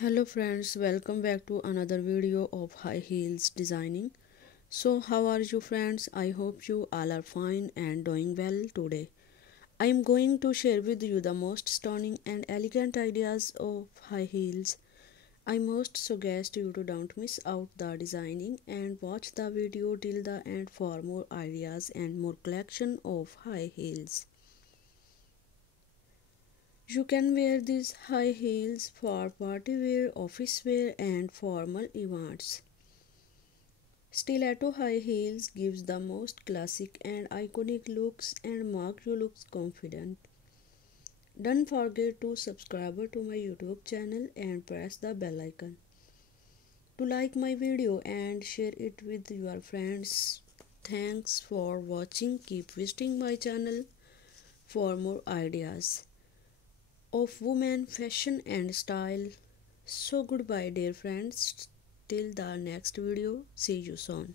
Hello friends, welcome back to another video of high heels designing. So how are you friends? I hope you all are fine and doing well today. I am going to share with you the most stunning and elegant ideas of high heels. I most suggest you to don't miss out the designing and watch the video till the end for more ideas and more collection of high heels. You can wear these high heels for party wear, office wear and formal events. Stiletto high heels gives the most classic and iconic looks and make you look confident. Don't forget to subscribe to my YouTube channel and press the bell icon to like my video and share it with your friends. Thanks for watching. Keep visiting my channel for more ideas of women fashion and style. So goodbye dear friends, till the next video, see you soon.